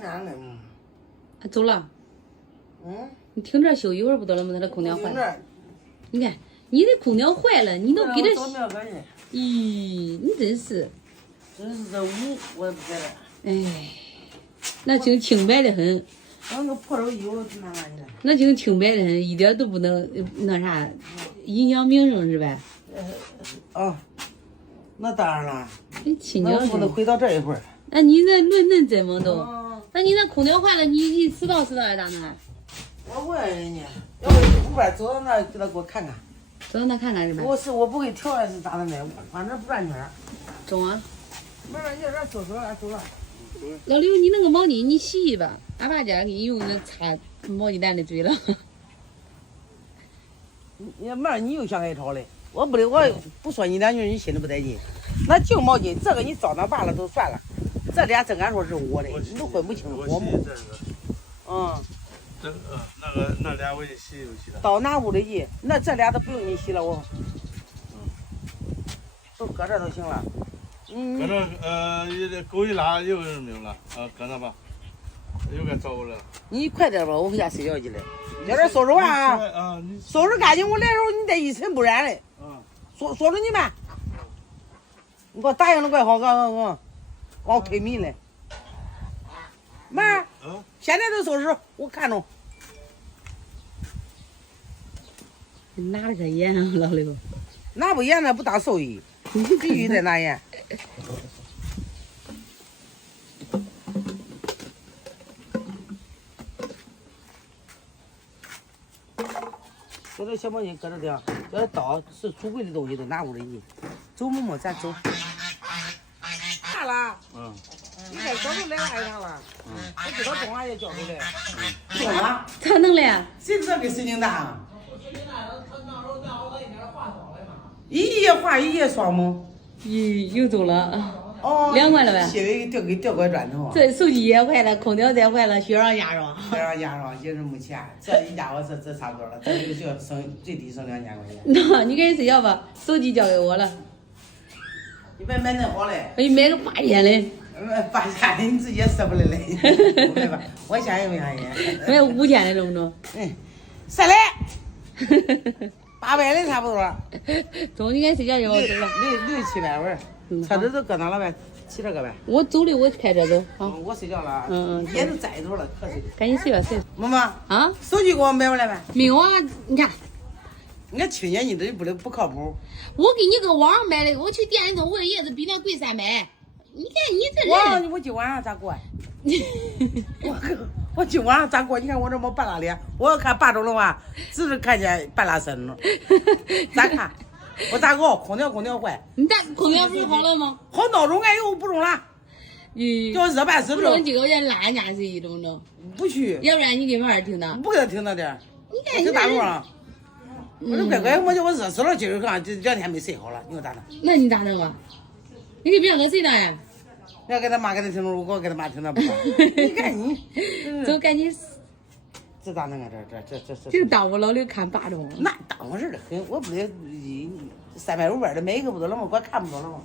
哪能？走了。你停这休一会儿不得了吗？他的空调坏了。你看，你的空调坏了，你都给他。咦，你真是。真是这捂我也不觉得。哎，那挺清白的很。那个破手衣服拿去了。那挺清白的很，一点都不能那啥，影响名声是呗？那当然了。你亲家不能回到这一会儿。那你那怎么都？那你那空调坏了，你知道呀咋弄？我问人家，要不500走到那儿给他给我看看。走到那看看是吧？我不会调还是咋的呢？反正不转圈。中啊。没事，你这收拾了，走了。老刘，你那个毛巾你洗洗吧，俺爸家给你用那擦毛巾蛋的嘴了。你明儿你又想挨吵嘞？我不说你2句，你心里不带劲。那旧毛巾，这个你找那罢了都算了，这俩真敢说是我的，你都分不清我们。那俩我一洗就洗了。到哪屋里去？那这俩都不用你洗了，我。都搁这都行了。搁这狗一拉又没有了搁那吧，又该找我了。你快点吧，我回家睡觉去了。叫点收拾完啊！收拾干净，我来时候你再一尘不染嘞。说着你们，你给我答应的怪好，往我推迷嘞。妹儿，现在都收拾，我看着。拿了个盐啊，老刘。拿不盐那不当手艺，必须得拿盐。这个小毛巾搁这地方，这刀是橱柜的东西都拿屋里去。走某某，咱走。咋了？你这早就来拉一趟了。我知道中华也交出来。中了？咋弄嘞？谁知道给神经大？一夜画一夜霜吗？又走了。2万了呗。心里掉块砖头。这手机也坏了，空调再坏了，雪上加霜。雪上加霜，也是没钱。这一家伙这差不多了，这就要最低省2000块钱。那你赶紧睡觉吧，手机交给我了。你别买那好嘞。我给你买个8000的。8000的你自己也舍不得嘞。买吧，我想也没想也。买5000的中不中？3来。800的差不多。中，你赶紧睡觉去吧，我走了。6、700味儿。车子都搁哪了呗？骑这个呗。我走的，我开车走。好。我睡觉了。也都在头了，可睡。赶紧睡吧，睡。妈妈。手机给我买回来呗。没有啊，你看。俺去年你这不靠谱。我给你搁网上买的，我去店里头问叶子比那贵300。你看你这人。我今晚上咋过？我今晚上咋过？你看我这么半拉脸，我要看8种的话，只是看见半拉身了。咋看？我咋搞？空调坏。你咋空调不是好了吗？好闹钟哎呦不中了。叫热办事。不中几个月拉人家是一种中。不去。要不然你给妹儿听的。不给他听那点儿。你看你大路上。我这乖乖，我热死了，今儿刚这2天没睡好了，你说咋弄？那你咋弄啊？你给别人睡呢呀？要给他妈给他听着，我给他妈听着不好。你看你，走赶紧。这咋弄啊？这。就耽误老刘看8种。那耽误事的很，我不得300、500的买一个不得了吗？我看不着了吗？